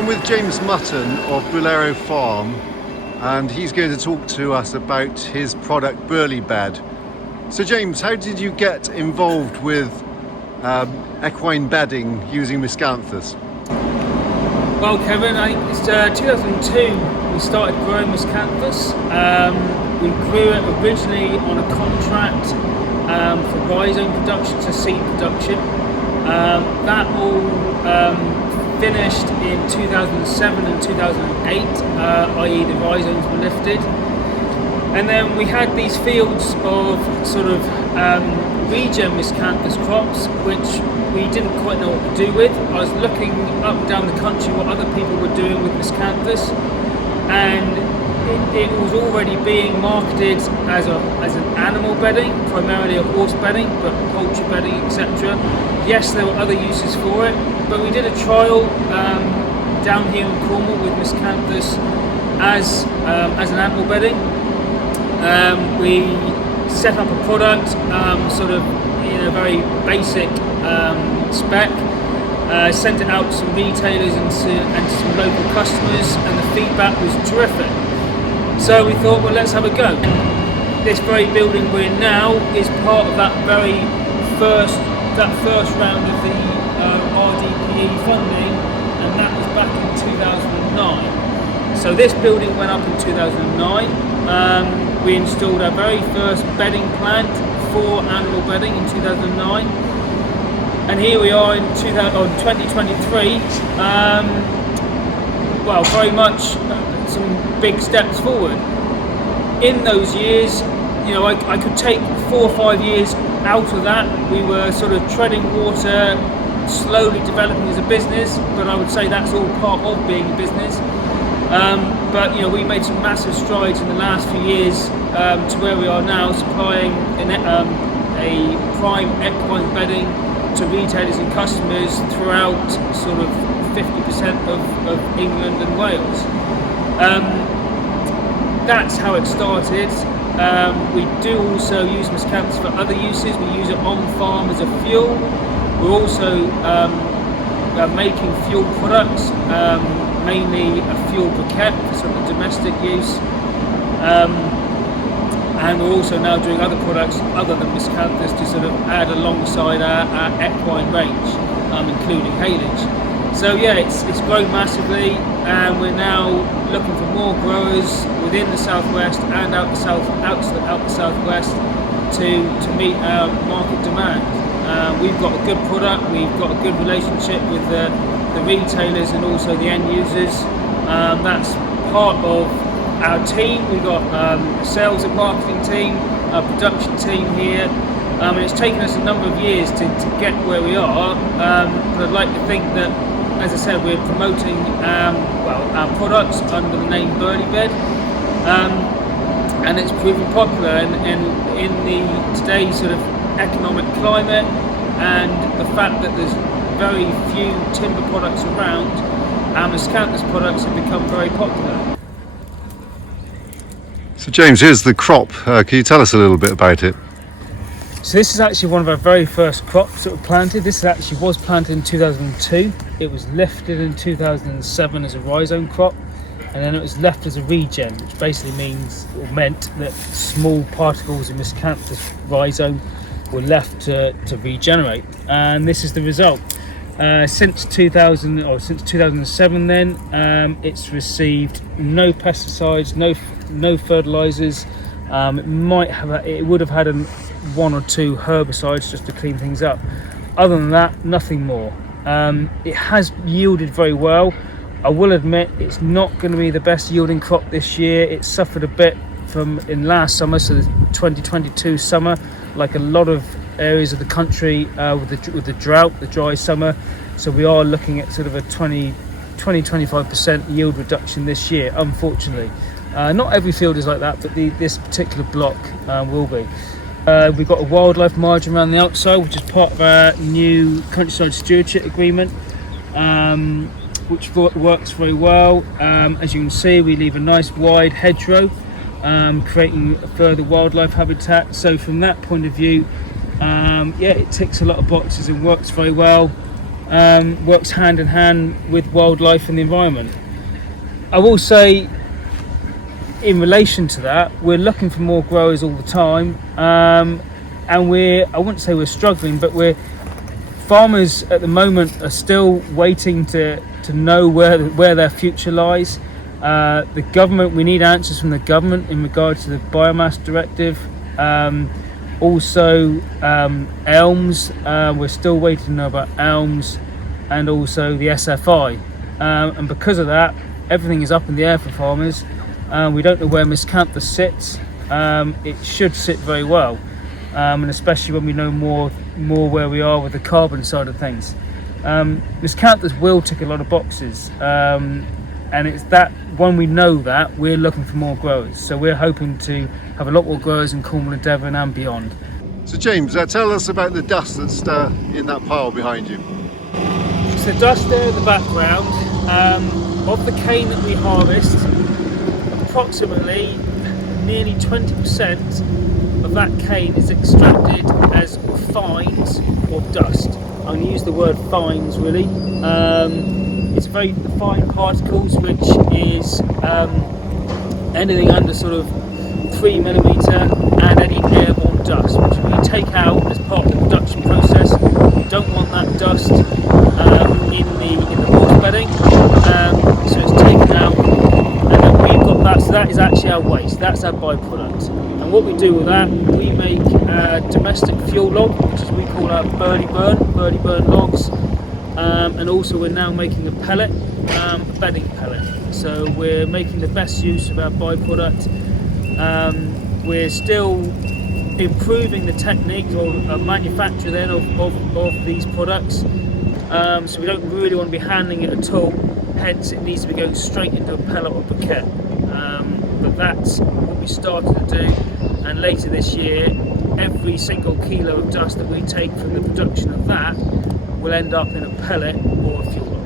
I'm with James Mutton of Burlerrow Farm, and he's going to talk to us about his product Burlybed. So James, how did you get involved with equine bedding using miscanthus? Well, Kevin, I think it's 2002 we started growing miscanthus. We grew it originally on a contract for rhizome production, so seed production. That all finished in 2007 and 2008, i.e. the rhizomes were lifted. And then we had these fields of sort of regen miscanthus crops, which we didn't quite know what to do with. I was looking up and down the country what other people were doing with miscanthus, and it was already being marketed as an animal bedding, primarily a horse bedding, but poultry bedding, etc. Yes, there were other uses for it, but we did a trial down here in Cornwall with miscanthus as an animal bedding. We set up a product, sort of in a very basic spec, sent it out to some retailers and to some local customers, and the feedback was terrific. So we thought, well, let's have a go. This very building we're in now is part of that first round of the RDPE funding, and that was back in 2009. So this building went up in 2009. We installed our very first bedding plant for animal bedding in 2009, and here we are in 2023. Well, very much some big steps forward. In those years, you know, I could take 4 or 5 years out of that. We were sort of treading water, slowly developing as a business, but I would say that's all part of being a business. But you know, we made some massive strides in the last few years to where we are now, supplying a prime equine bedding to retailers and customers throughout sort of 50% of England and Wales. That's how it started. We do also use miscanthus for other uses. We use it on farm as a fuel. We're also making fuel products, mainly a fuel briquette for sort of domestic use. And we're also now doing other products other than miscanthus to sort of add alongside our equine range, including haylage. So yeah, it's grown massively, and we're now looking for more growers within the southwest and out the southwest to meet our market demand. We've got a good product, we've got a good relationship with the retailers and also the end users. That's part of our team. We've got a sales and marketing team, a production team here, and it's taken us a number of years to get where we are, but I'd like to think that, as I said, we're promoting our products under the name Burlybed, and it's proven popular. And in the today's sort of economic climate and the fact that there's very few timber products around, our miscanthus products have become very popular. So James, here's the crop. Can you tell us a little bit about it? So this is actually one of our very first crops that were planted. This actually was planted in 2002. It was lifted in 2007 as a rhizome crop, and then it was left as a regen, which basically meant that small particles of miscanthus rhizome were left to regenerate, and this is the result. Since 2007, then it's received no pesticides, no fertilizers. It would have had 1 or 2 herbicides just to clean things up. Other than that, nothing more. It has yielded very well. I will admit it's not going to be the best yielding crop this year. It suffered a bit in last summer, so the 2022 summer, like a lot of areas of the country with the drought, the dry summer. So we are looking at sort of a 20-25% yield reduction this year, unfortunately. Not every field is like that, but this particular block will be. We've got a wildlife margin around the outside, which is part of our new countryside stewardship agreement, which works very well. As you can see, we leave a nice wide hedgerow, creating a further wildlife habitat. So from that point of view, it ticks a lot of boxes and works very well. works hand in hand with wildlife and the environment. I will say, in relation to that, we're looking for more growers all the time, and I wouldn't say we're struggling, but farmers at the moment are still waiting to know where their future lies. The government, we need answers from the government in regards to the biomass directive. Also elms, we're still waiting to know about elms, and also the SFI, and because of that, everything is up in the air for farmers. We don't know where miscanthus sits. It should sit very well, and especially when we know more where we are with the carbon side of things. Miscanthus will tick a lot of boxes, and it's that when we know that, we're looking for more growers. So we're hoping to have a lot more growers in Cornwall and Devon and beyond. So James, tell us about the dust that's in that pile behind you. So dust there in the background, of the cane that we harvest, approximately nearly 20% of that cane is extracted as fines or dust. I'm going to use the word fines really. It's very fine particles, which is anything under sort of 3mm, and any airborne dust, which we take out as part of the production process. We don't want that dust in the horse bedding, so it's taken out, and then we've got that. So that is actually our waste. That's our byproduct. And what we do with that, we make domestic fuel log, which is we call our Burlyburn logs, and also we're now making a pellet, a bedding pellet. So we're making the best use of our byproduct. We're still improving the technique or manufacture then of these products. So we don't really want to be handling it at all. Hence, it needs to be going straight into a pellet or briquette. But that's what we started to do. And later this year, every single kilo of dust that we take from the production of that will end up in a pellet or a fuel log.